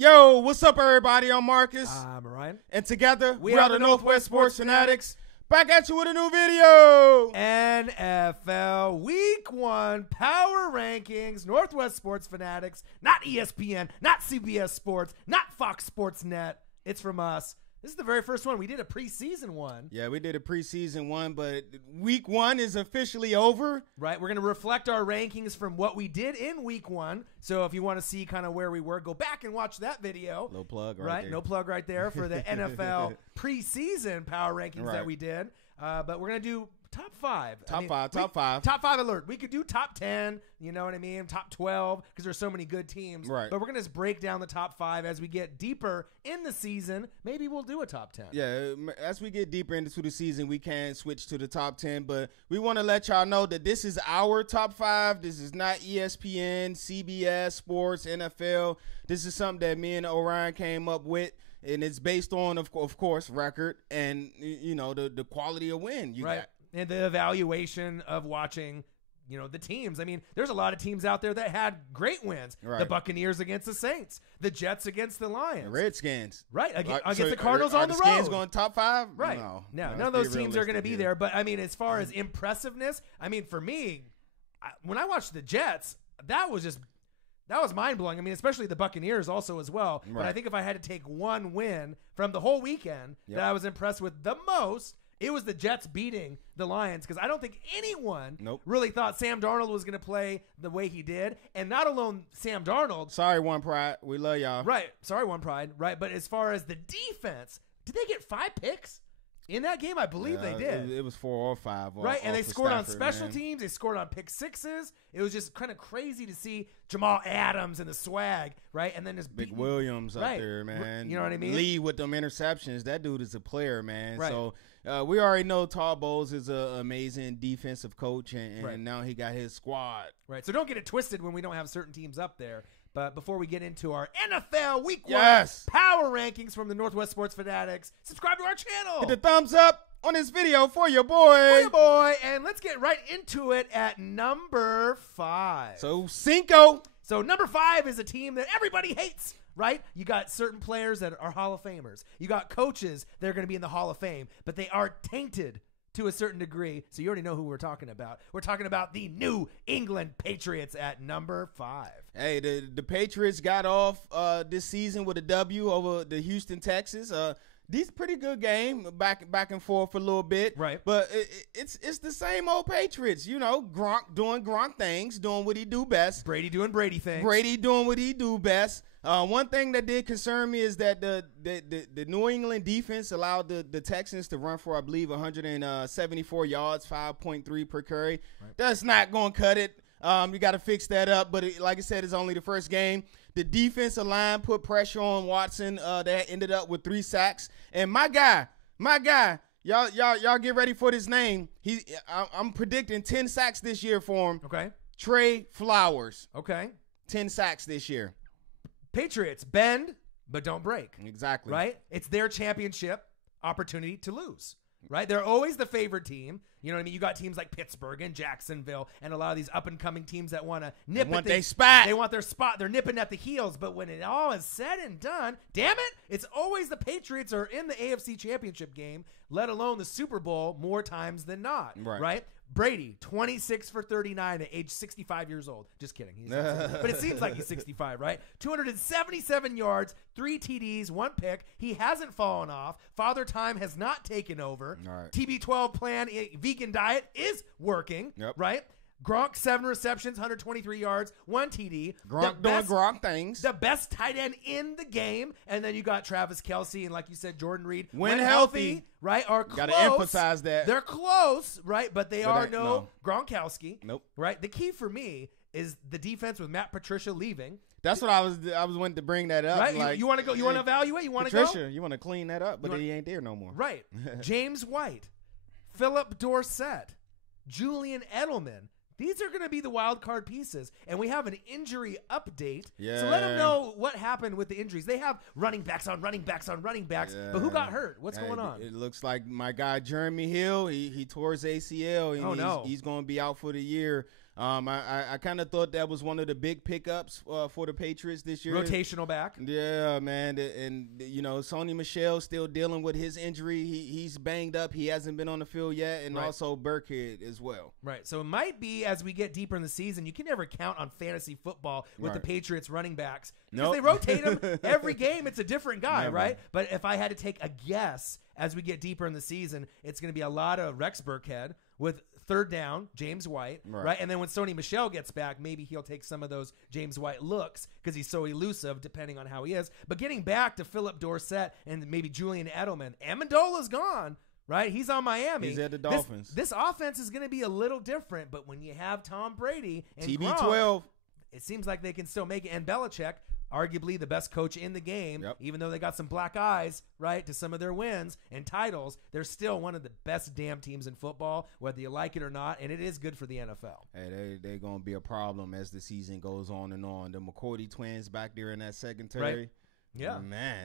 Yo, what's up, everybody? I'm Marcus. I'm Ryan. And together, we are the Northwest Sports Fanatics. Back at you with a new video. NFL Week 1 Power Rankings. Northwest Sports Fanatics. Not ESPN, not CBS Sports, not Fox Sports Net. It's from us. This is the very first one. We did a preseason one. Yeah, we did a preseason one, but week 1 is officially over. Right. We're going to reflect our rankings from what we did in week 1. So if you want to see kind of where we were, go back and watch that video. No plug right there. No plug right there for the NFL preseason power rankings that we did. But we're going to do top 5. Top five. Top 5 alert. We could do top 10, you know what I mean? Top 12, because there's so many good teams. Right. But we're going to just break down the top 5 as we get deeper in the season. Maybe we'll do a top 10. Yeah, as we get deeper into the season, we can switch to the top 10. But we want to let y'all know that this is our top 5. This is not ESPN, CBS, Sports, NFL. This is something that me and Orion came up with. And it's based on, of course, record and, you know, the quality of win you got. And the evaluation of watching, you know, the teams. I mean, there's a lot of teams out there that had great wins. Right. The Buccaneers against the Saints. The Jets against the Lions. The Redskins. Right. Against the Cardinals on the road. Skins going top 5? Right. No, none of those teams are going to be there. But, I mean, as far as impressiveness, I mean, for me, when I watched the Jets, that was mind-blowing. I mean, especially the Buccaneers also as well. Right. But I think if I had to take one win from the whole weekend that I was impressed with the most, it was the Jets beating the Lions, because I don't think anyone really thought Sam Darnold was going to play the way he did. And not alone Sam Darnold. Sorry, One Pride. We love y'all. Right. Sorry, One Pride. Right. But as far as the defense, did they get 5 picks in that game? I believe they did. It was 4 or 5. Right. And they scored on special teams. They scored on pick sixes. It was just kind of crazy to see Jamal Adams and the swag. Right. And then this Big Williams up there, man. You know what I mean? Lead with them interceptions. That dude is a player, man. Right. So we already know Todd Bowles is an amazing defensive coach, and now he got his squad. Right. So don't get it twisted when we don't have certain teams up there. But before we get into our NFL Week 1 Power Rankings from the Northwest Sports Fanatics, subscribe to our channel. Hit the thumbs up on this video for your boy. And let's get right into it at number 5. So, Cinco. So, number 5 is a team that everybody hates. Right? You got certain players that are Hall of Famers. You got coaches that are going to be in the Hall of Fame, but they are tainted to a certain degree. So you already know who we're talking about. We're talking about the New England Patriots at number 5. Hey, the Patriots got off this season with a W over the Houston Texans. These pretty good game, back and forth for a little bit. Right. But it's the same old Patriots. You know, Gronk doing Gronk things, doing what he do best. Brady doing Brady things. Brady doing what he do best. One thing that did concern me is that the New England defense allowed the Texans to run for, I believe, 174 yards, 5.3 per carry. Right. That's not going to cut it. You got to fix that up. But like I said, it's only the first game. The defensive line put pressure on Watson. That ended up with 3 sacks. And my guy, y'all get ready for this name. I'm predicting 10 sacks this year for him. Okay. Trey Flowers. Okay. 10 sacks this year. Patriots bend but don't break. Exactly. Right? It's their championship opportunity to lose. Right? They're always the favored team. You know what I mean? You got teams like Pittsburgh and Jacksonville and a lot of these up-and-coming teams that want to nip at their spot. They want their spot. They're nipping at the heels. But when it all is said and done, damn it, it's always the Patriots are in the AFC Championship game, let alone the Super Bowl, more times than not. Right? Brady, 26 for 39 at age 65 years old. Just kidding. But it seems like he's 65, right? 277 yards, 3 TDs, 1 pick. He hasn't fallen off. Father Time has not taken over. Right. TB12 plan, vegan diet is working, right? Gronk, 7 receptions, 123 yards, 1 TD. Gronk doing Gronk things. The best tight end in the game. And then you got Travis Kelce and, like you said, Jordan Reed. When healthy, right, are close. Got to emphasize that. They're close, right, but they are no Gronkowski. Nope. Right? The key for me is the defense with Matt Patricia leaving. That's what I was wanting to bring that up. Right? Like, you want to go? You want to evaluate? You want to go? Patricia, you want to clean that up, but he ain't there no more. Right. James White, Philip Dorsett, Julian Edelman. These are going to be the wild card pieces, and we have an injury update. Yeah. So let them know what happened with the injuries. They have running backs on running backs on running backs, but who got hurt? What's going on? It looks like my guy Jeremy Hill, he tore his ACL. And he's going to be out for the year. I kind of thought that was one of the big pickups for the Patriots this year. Rotational back. Yeah, man. And, Sony Michel still dealing with his injury. He's banged up. He hasn't been on the field yet. And also Burkhead as well. Right. So it might be as we get deeper in the season, you can never count on fantasy football with the Patriots running backs. Because they rotate them every game. It's a different guy, right? But if I had to take a guess as we get deeper in the season, it's going to be a lot of Rex Burkhead with third down, James White, right? And then when Sony Michel gets back, maybe he'll take some of those James White looks because he's so elusive depending on how he is. But getting back to Philip Dorsett and maybe Julian Edelman, Amendola's gone. Right? He's on Miami. He's at the Dolphins. This offense is going to be a little different, but when you have Tom Brady and TB12, Gronk, it seems like they can still make it. And Belichick, arguably the best coach in the game, even though they got some black eyes, right, to some of their wins and titles, they're still one of the best damn teams in football, whether you like it or not, and it is good for the NFL. Hey, they're going to be a problem as the season goes on and on. The McCourty twins back there in that secondary. Right. Yeah, man,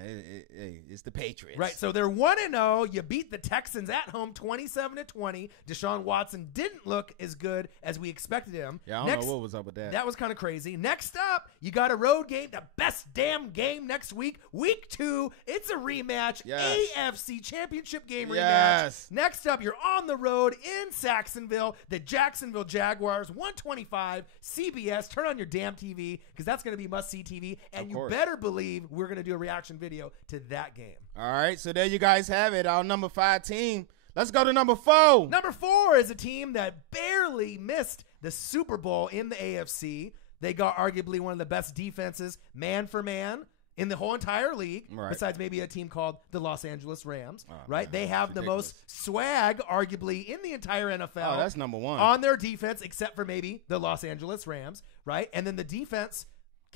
it's the Patriots. Right, so they're 1-0. You beat the Texans at home 27-20. Deshaun Watson didn't look as good as we expected him. Yeah, I don't know what was up with that. That was kind of crazy. Next up, you got a road game, the best damn game next week, week 2. It's a rematch, AFC Championship game rematch. Next up, you're on the road in Saxonville, the Jacksonville Jaguars, 125 CBS. Turn on your damn TV because that's going to be must-see TV, and you better believe we're going to do a reaction video to that game. All right, so there you guys have it, our number 5 team. Let's go to number 4. Number 4 is a team that barely missed the Super Bowl in the AFC. They got arguably one of the best defenses, man for man, in the whole entire league, besides maybe a team called the Los Angeles Rams, right? They have the most swag, arguably, in the entire NFL. Oh, that's number 1. On their defense, except for maybe the Los Angeles Rams, right? And then the defense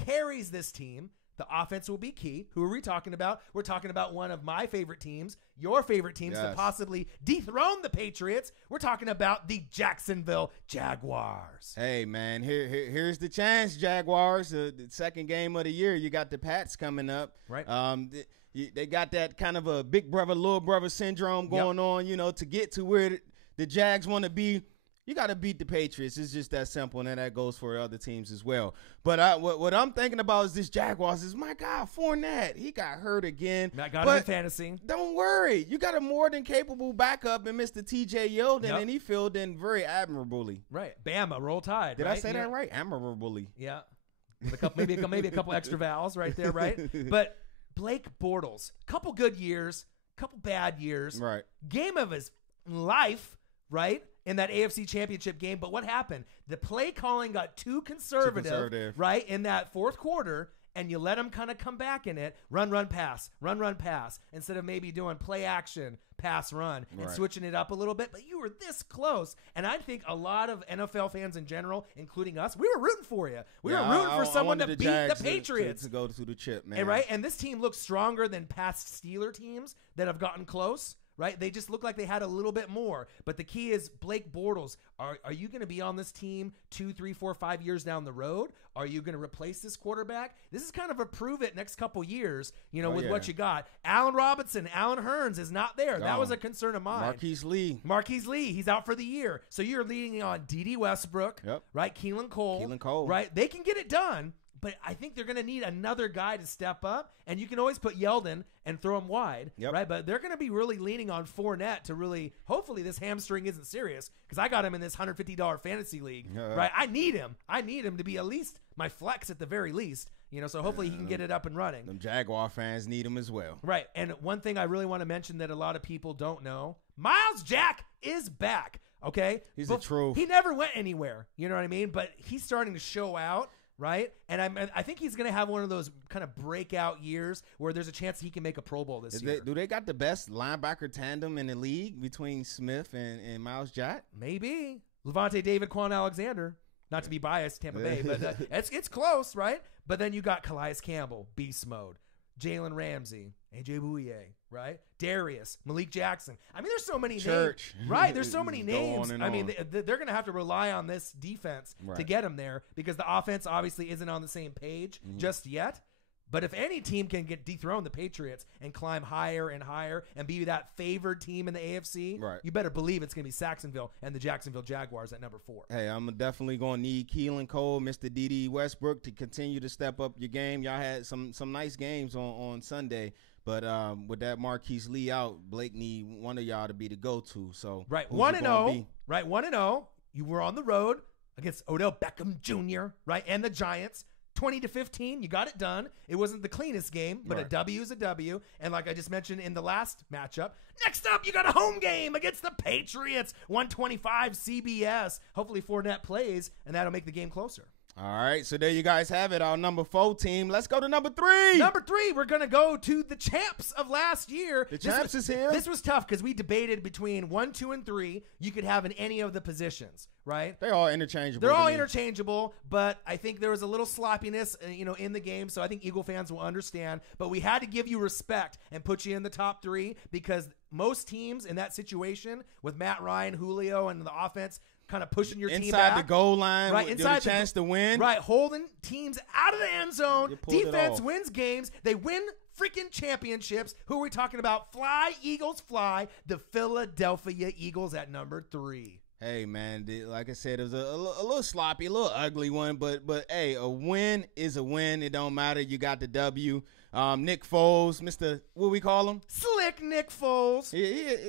carries this team. The offense will be key. Who are we talking about? We're talking about one of my favorite teams, your favorite teams to possibly dethrone the Patriots. We're talking about the Jacksonville Jaguars. Hey, man, here's the chance, Jaguars. The second game of the year, you got the Pats coming up. Right. They got that kind of a big brother, little brother syndrome going on, to get to where the Jags want to be. You got to beat the Patriots. It's just that simple, and that goes for other teams as well. But what I'm thinking about is this Jaguars is, my God, Fournette. He got hurt again. That got him in fantasy. Don't worry. You got a more than capable backup in Mr. T.J. Yeldon, and he filled in very admirably. Right. Bama, roll tide. Did I say that right? Admirably. Yeah. With a couple, maybe a couple extra vowels right there, right? But Blake Bortles, couple good years, couple bad years. Right. Game of his life, right? In that AFC Championship game. But what happened? The play calling got too conservative, right, in that fourth quarter, and you let them kind of come back in it, run, pass, instead of maybe doing play action, pass, run, and switching it up a little bit. But you were this close. And I think a lot of NFL fans in general, including us, we were rooting for you. We were rooting for someone to beat the Patriots. To go to the chip, man. And, right? And this team looks stronger than past Steeler teams that have gotten close. Right? They just look like they had a little bit more. But the key is Blake Bortles. Are you going to be on this team 2, 3, 4, 5 years down the road? Are you going to replace this quarterback? This is kind of a prove it next couple years, with what you got. Allen Robinson, Allen Hurns is not there. That was a concern of mine. Marquise Lee, he's out for the year. So you're leaning on D.D. Westbrook, right? Keelan Cole. Right? They can get it done. But I think they're going to need another guy to step up, and you can always put Yeldon and throw him wide, right? But they're going to be really leaning on Fournette to really, hopefully this hamstring isn't serious, because I got him in this $150 fantasy league, right? I need him. I need him to be at least my flex at the very least, so hopefully he can get it up and running. Them Jaguar fans need him as well. Right, and one thing I really want to mention that a lot of people don't know, Myles Jack is back, okay? He's the truth. He never went anywhere, you know what I mean? But he's starting to show out. Right? And I think he's going to have one of those kind of breakout years where there's a chance he can make a Pro Bowl this year. Do they got the best linebacker tandem in the league between Smith and Myles Jack? Maybe. Levante David, Quan Alexander. Not to be biased, Tampa Bay, but it's close, right? But then you got Calais Campbell, beast mode. Jalen Ramsey, AJ Bouye, right? Darius, Malik Jackson. I mean, there's so many names. Right? There's so many names. I mean, they're going to have to rely on this defense to get them there because the offense obviously isn't on the same page just yet. But if any team can dethrone the Patriots and climb higher and higher and be that favored team in the AFC, you better believe it's going to be Saxonville and the Jacksonville Jaguars at number 4. Hey, I'm definitely going to need Keelan Cole, Mr. D.D. Westbrook to continue to step up your game. Y'all had some nice games on Sunday. But with that Marquise Lee out, Blake need one of y'all to be the go-to. So right, 1-0. Right, 1-0. You were on the road against Odell Beckham Jr., right, and the Giants. 20-15, you got it done. It wasn't the cleanest game, but a W is a W. And like I just mentioned in the last matchup, next up, you got a home game against the Patriots. 125 CBS. Hopefully Fournette plays, and that'll make the game closer. All right, so there you guys have it, our number 4 team. Let's go to number 3. Number 3, we're going to go to the champs of last year. The champs is here. This was tough because we debated between 1, 2, and 3. You could have in any of the positions, right? They're all interchangeable. They're all interchangeable, but I think there was a little sloppiness, in the game, so I think Eagle fans will understand. But we had to give you respect and put you in the top 3 because most teams in that situation with Matt Ryan, Julio, and the offense kind of pushing your team back. Inside the goal line, right? Inside the chance to win. Right, holding teams out of the end zone. Defense wins games. They win freaking championships. Who are we talking about? Fly, Eagles, fly. The Philadelphia Eagles at number 3. Hey, man, like I said, it was a little sloppy, a little ugly one, but hey, a win is a win. It don't matter. You got the W. Nick Foles, Mr. What we call him? Slick Nick Foles.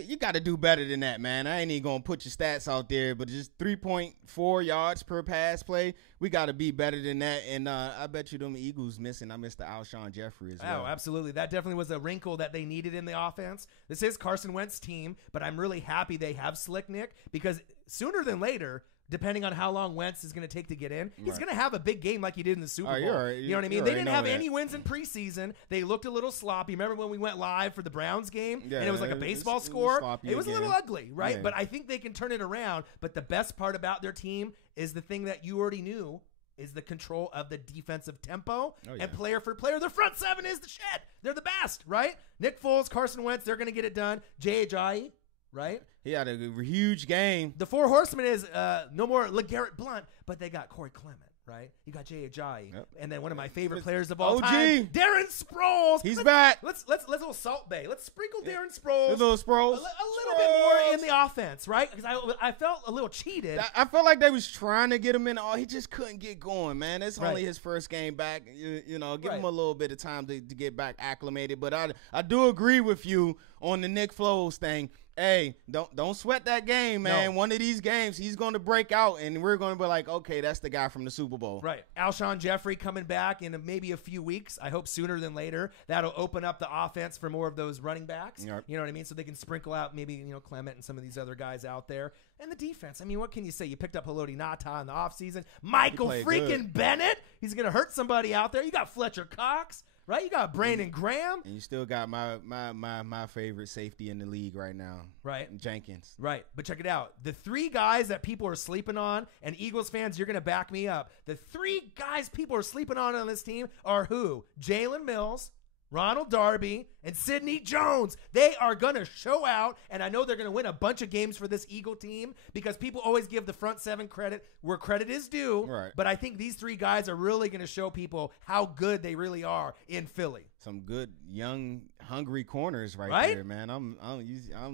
You got to do better than that, man. I ain't even going to put your stats out there, but just 3.4 yards per pass play. We got to be better than that, and I bet you them Eagles missing. I missed the Alshon Jeffrey as well. Oh, absolutely. That definitely was a wrinkle that they needed in the offense. This is Carson Wentz's team, but I'm really happy they have Slick Nick because sooner than later, depending on how long Wentz is going to take to get in, he's going to have a big game like he did in the Super Bowl. You know what I mean? They didn't have any wins in preseason. They looked a little sloppy. Remember when we went live for the Browns game and it was like a baseball score? It was a little ugly, right? Yeah. But I think they can turn it around. But the best part about their team is the thing that you already knew is the control of the defensive tempo and player for player. Their front 7 is the shit. They're the best, right? Nick Foles, Carson Wentz, they're going to get it done. Jay Ajayi, right? He had a huge game. The 4 horsemen is no more LeGarrette Blount, but they got Corey Clement, right? You got Jay Ajayi, and then one of my favorite players of all time, Darren Sproles. He's back. Let's little Salt Bay. Let's sprinkle Darren Sproles. A little Sproles. A little bit more in the offense, right? Because I felt a little cheated. I felt like they was trying to get him in. He just couldn't get going, man. It's only his first game back. You know, give him a little bit of time to get back acclimated. But I do agree with you on the Nick Foles thing. Hey, don't sweat that game, man. No. One of these games, he's going to break out, and we're going to be like, okay, that's the guy from the Super Bowl. Right. Alshon Jeffrey coming back in maybe a few weeks. I hope sooner than later. That'll open up the offense for more of those running backs. Yep. You know what I mean? So they can sprinkle out maybe, Clement and some of these other guys out there. And the defense, I mean, what can you say? You picked up Haloti Ngata in the offseason. Michael freaking Bennett. He's going to hurt somebody out there. You got Fletcher Cox. Right, you got Brandon Graham, and you still got my favorite safety in the league right now, right? Jenkins, right. But check it out: the 3 guys that people are sleeping on, and Eagles fans, you're gonna back me up. The 3 guys people are sleeping on this team are who? Jalen Mills, Ronald Darby, and Sidney Jones. They are going to show out, and I know they're going to win a bunch of games for this Eagle team because people always give the front 7 credit where credit is due. Right. But I think these 3 guys are really going to show people how good they really are in Philly. Some good, young, hungry corners right there, man. I'm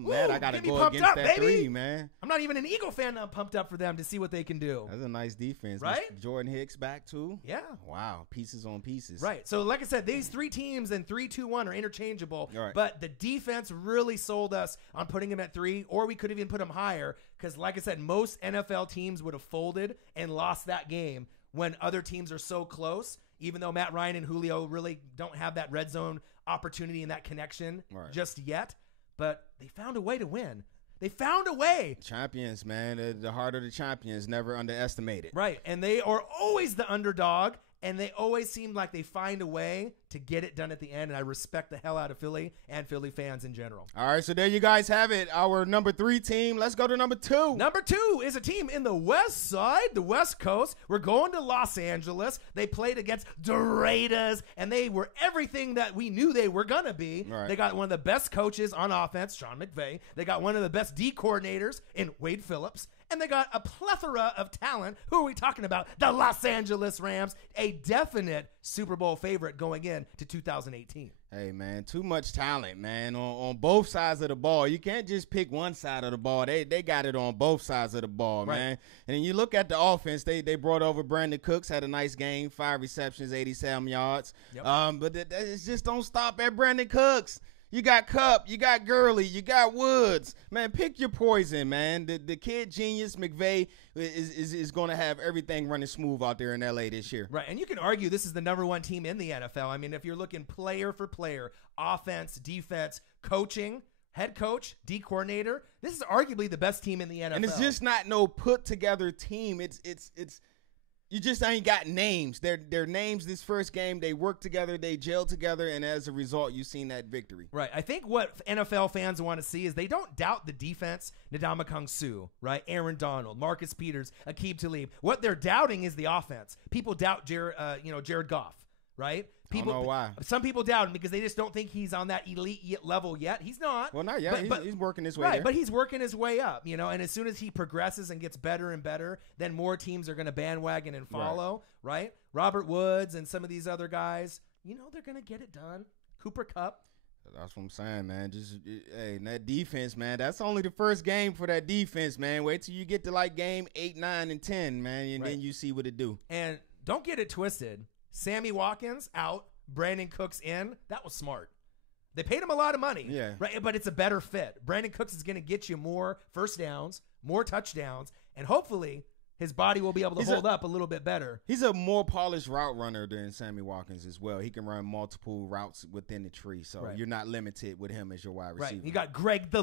mad I got to go against that baby. 3, man. I'm not even an Eagle fan. I'm pumped up for them to see what they can do. That's a nice defense. Right? Jordan Hicks back, too. Yeah. Wow. Pieces on pieces. Right. So, like I said, these 3 teams in 3-2-1 are interchangeable. Right. But the defense really sold us on putting them at 3, or we could have even put them higher because, like I said, most NFL teams would have folded and lost that game when other teams are so close, even though Matt Ryan and Julio really don't have that red zone opportunity and that connection just yet. But they found a way to win. They found a way. Champions, man. The heart of the champions, never underestimated. Right. And they are always the underdog. And they always seem like they find a way to get it done at the end. And I respect the hell out of Philly and Philly fans in general. All right, so there you guys have it. Our number 3 team. Let's go to number 2. Number 2 is a team in the West Side, the West Coast. We're going to Los Angeles. They played against the Raiders, and they were everything that we knew they were going to be. Right. They got one of the best coaches on offense, Sean McVay. They got one of the best D coordinators in Wade Phillips. And they got a plethora of talent. Who are we talking about? The Los Angeles Rams, a definite Super Bowl favorite going into 2018. Hey, man, too much talent, man, on both sides of the ball. You can't just pick one side of the ball. They got it on both sides of the ball, right, man. And then you look at the offense. They brought over Brandon Cooks, had a nice game, 5 receptions, 87 yards. Yep. But it just don't stop at Brandon Cooks. You got Kupp, you got Gurley, you got Woods. Man, pick your poison, man. The kid genius, McVay, is going to have everything running smooth out there in L.A. this year. Right, and you can argue this is the #1 team in the NFL. I mean, if you're looking player for player, offense, defense, coaching, head coach, D coordinator, this is arguably the best team in the NFL. And it's just not no put-together team. It's you just ain't got names. Their names this first game, they work together, they gel together, and as a result, you've seen that victory. Right. I think what NFL fans want to see is they don't doubt the defense, Ndamukong Suh, right? Aaron Donald, Marcus Peters, Aqib Talib. What they're doubting is the offense. People doubt Jared Goff, right? People, I don't know why. Some people doubt him because they just don't think he's on that elite level yet. He's not. Well, not yet. He's working his way right, there. But he's working his way up, and as soon as he progresses and gets better and better, then more teams are going to bandwagon and follow, right? Robert Woods and some of these other guys, they're going to get it done. Cooper Kupp. That's what I'm saying, man. Hey, that defense, man, that's only the first game for that defense, man. Wait till you get to like game 8, 9, and 10, man, and then you see what it do. And don't get it twisted. Sammy Watkins out, Brandon Cooks in. That was smart. They paid him a lot of money, right? But it's a better fit. Brandon Cooks is going to get you more first downs, more touchdowns, and hopefully his body will be able to hold up a little bit better. He's a more polished route runner than Sammy Watkins as well. He can run multiple routes within the tree, so you're not limited with him as your wide receiver. Right. You got Greg the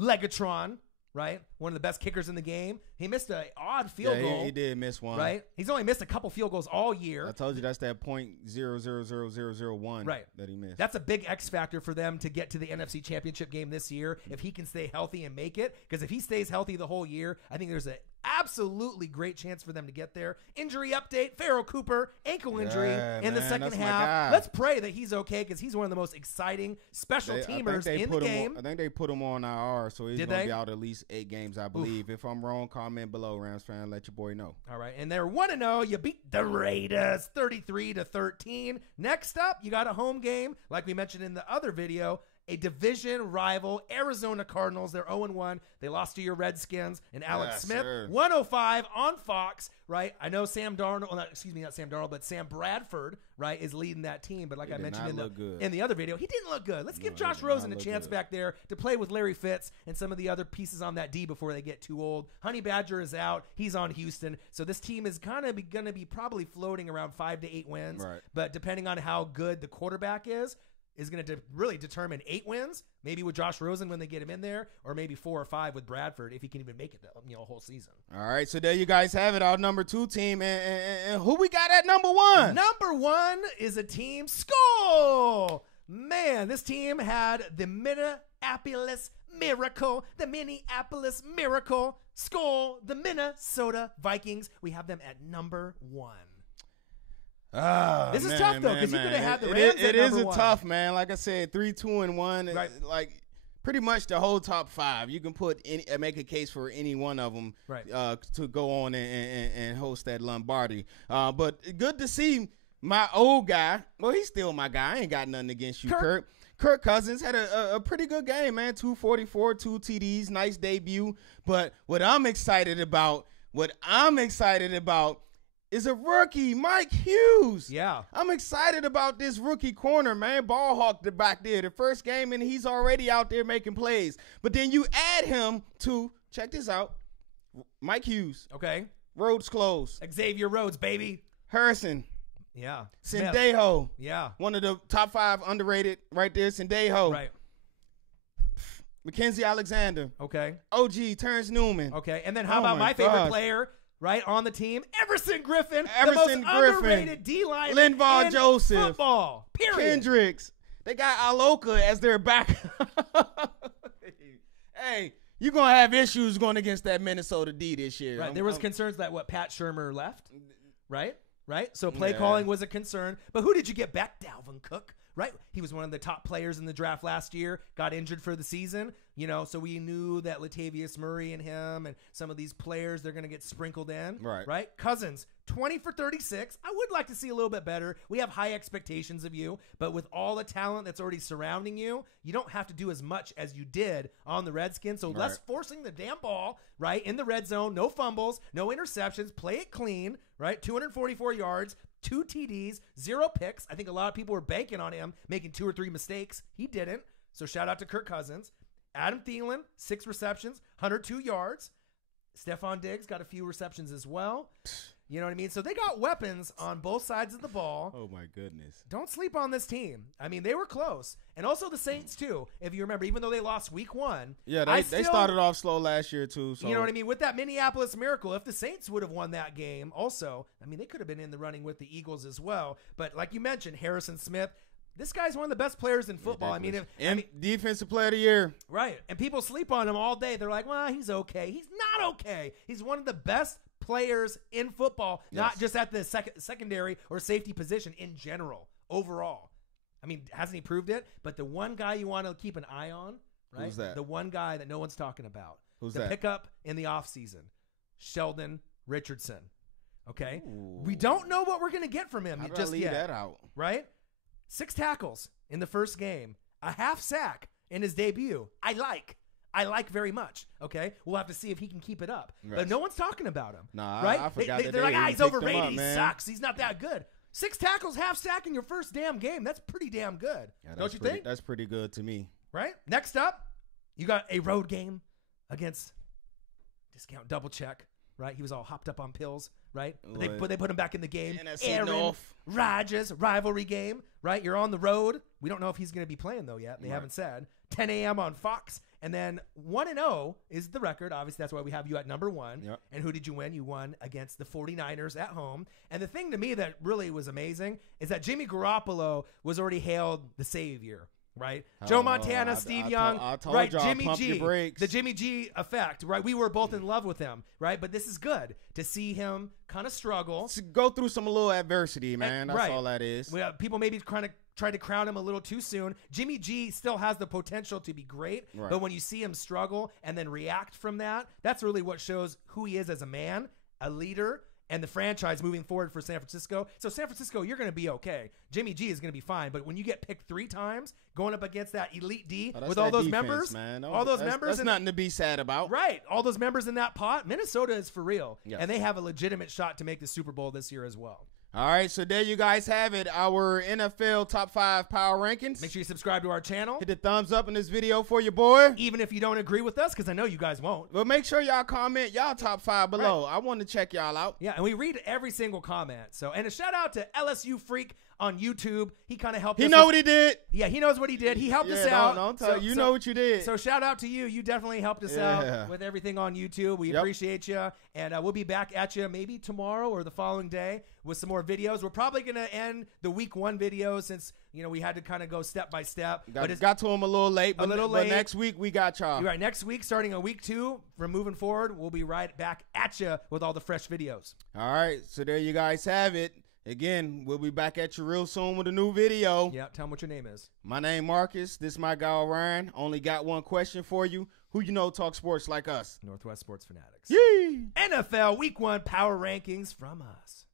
Legatron. Right? One of the best kickers in the game. He missed an odd field goal. He did miss one. Right? He's only missed a couple field goals all year. I told you that's that .0000001 that he missed. That's a big X factor for them to get to the NFC Championship game this year if he can stay healthy and make it. Because if he stays healthy the whole year, I think there's an absolutely great chance for them to get there. Injury update, Pharoh Cooper, ankle injury in the second half. Let's pray that he's okay because he's one of the most exciting special teamers in the game. I think they put him on IR, so he's going to be out at least 8 games, I believe. If I'm wrong, comment below, Rams fan. Let your boy know. All right, and they're 1-0. You beat the Raiders 33-13. Next up, you got a home game, like we mentioned in the other video. A division rival, Arizona Cardinals. They're 0-1. They lost to your Redskins and Alex Smith. Sir. 105 on Fox, right? I know Sam Darnold, not Sam Darnold, but Sam Bradford, right, is leading that team. But like I mentioned in the other video, he didn't look good. Let's give Josh Rosen a chance back there to play with Larry Fitz and some of the other pieces on that D before they get too old. Honey Badger is out. He's on Houston. So this team is kind of going to be probably floating around 5 to 8 wins. Right. But depending on how good the quarterback is going to really determine 8 wins, maybe with Josh Rosen when they get him in there, or maybe 4 or 5 with Bradford if he can even make it the whole season. All right, so there you guys have it, our number 2 team. And who we got at number 1? Number 1 is a team, Skol! Man, this team had the Minneapolis Miracle, Skol, the Minnesota Vikings. We have them at number 1. This is tough though because you could have had the Rams at number 1. Tough, man. Like I said, 3-2-1. Right. Like pretty much the whole top 5. You can make a case for any one of them to go on and host that Lombardi. But good to see my old guy. Well, he's still my guy. I ain't got nothing against you, Kirk. Kirk Cousins had a pretty good game, man. 244, 2 TDs, nice debut. But what I'm excited about is a rookie, Mike Hughes. Yeah. I'm excited about this rookie corner, man. Ball hawk back there. The first game, and he's already out there making plays. But then you add him to, check this out, Mike Hughes. Okay. Rhodes closed. Xavier Rhodes, baby. Harrison. Yeah. Sendejo. Yeah. One of the top 5 underrated right there, Sendejo. Right. Mackenzie Alexander. Okay. OG, Terrence Newman. Okay. And then how about my favorite player? Right on the team, Everson Griffin, the most underrated D-line Linval Joseph, football, period. Kendricks. They got Aloka as their back. Hey, you're going to have issues going against that Minnesota D this year. Right. There was concerns that Pat Shurmur left, right? So play calling was a concern. But who did you get back? Dalvin Cook, right? He was one of the top players in the draft last year, got injured for the season, so we knew that Latavius Murray and him and some of these players, they're going to get sprinkled in. Right? Cousins, 20 for 36. I would like to see a little bit better. We have high expectations of you, but with all the talent that's already surrounding you, you don't have to do as much as you did on the Redskins. So less forcing the damn ball, right, in the red zone. No fumbles, no interceptions. Play it clean, right? 244 yards, 2 TDs, 0 picks. I think a lot of people were banking on him making 2 or 3 mistakes. He didn't. So shout out to Kirk Cousins. Adam Thielen, 6 receptions, 102 yards. Stephon Diggs got a few receptions as well. You know what I mean? So they got weapons on both sides of the ball. Oh, my goodness. Don't sleep on this team. I mean, they were close. And also the Saints, too. If you remember, even though they lost week 1. Yeah, they started off slow last year, too. So. You know what I mean? With that Minneapolis Miracle, if the Saints would have won that game also, I mean, they could have been in the running with the Eagles as well. But like you mentioned, Harrison Smith, this guy's one of the best players in football. Defensive player of the year. Right. And people sleep on him all day. They're like, well, he's okay. He's not okay. He's one of the best players in football, not just at the secondary or safety position, in general, overall. I mean, hasn't he proved it? But the one guy you want to keep an eye on, right? Who's that? The one guy that no one's talking about. Who's the that? Pickup in the offseason, Sheldon Richardson. Okay? Ooh. We don't know what we're going to get from him How just leave yet. that out? Right? 6 tackles in the first game, a half sack in his debut. I like very much. Okay, we'll have to see if he can keep it up. Right. But no one's talking about him. Nah, right? I forgot they're like, he's overrated. Up, he sucks. He's not that good. 6 tackles, half sack in your first damn game. That's pretty damn good. Yeah, don't you think? That's pretty good to me. Right. Next up, you got a road game against Discount Double Check. Right, he was all hopped up on pills. Right, but they put him back in the game. Aaron Rodgers, rivalry game. Right, you're on the road. We don't know if he's going to be playing though yet. They haven't said. 10 a.m. on Fox, and then 1-0 is the record. Obviously, that's why we have you at number 1. Yep. And who did you win? You won against the 49ers at home. And the thing to me that really was amazing is that Jimmy Garoppolo was already hailed the savior. Right, Joe Montana, Steve Young, right, Jimmy G, the Jimmy G effect, right? We were both in love with him, right? But this is good to see him kind of struggle, go through some little adversity, man. That's all that is. People maybe tried to crown him a little too soon. Jimmy G still has the potential to be great, but when you see him struggle and then react from that, that's really what shows who he is as a man, a leader, and the franchise moving forward for San Francisco. So San Francisco, you're going to be okay. Jimmy G is going to be fine. But when you get picked 3 times, going up against that elite D with all those members, man. That's nothing to be sad about. Right. All those members in that pot, Minnesota is for real. Yes. And they have a legitimate shot to make the Super Bowl this year as well. All right, so there you guys have it, our NFL Top 5 Power Rankings. Make sure you subscribe to our channel. Hit the thumbs up in this video for your boy. Even if you don't agree with us, because I know you guys won't. But make sure y'all comment y'all Top 5 below. Right. I want to check y'all out. Yeah, and we read every single comment. So, and a shout out to LSU Freak on YouTube. He kind of helped us. He know what he did. Yeah, he knows what he did. He helped us out. Don't tell you know what you did. So shout out to you. You definitely helped us out with everything on YouTube. We appreciate you. And we'll be back at you maybe tomorrow or the following day with some more videos. We're probably going to end the week 1 video since, we had to kind of go step by step. Got to him a little late. But next week we got y'all. Right, next week, starting on week 2, from moving forward, we'll be right back at you with all the fresh videos. All right, so there you guys have it. Again, we'll be back at you real soon with a new video. Yeah, tell them what your name is. My name Marcus. This is my guy Ryan. Only got one question for you. Who you know talk sports like us? Northwest Sports Fanatics. Yee! NFL Week 1 Power Rankings from us.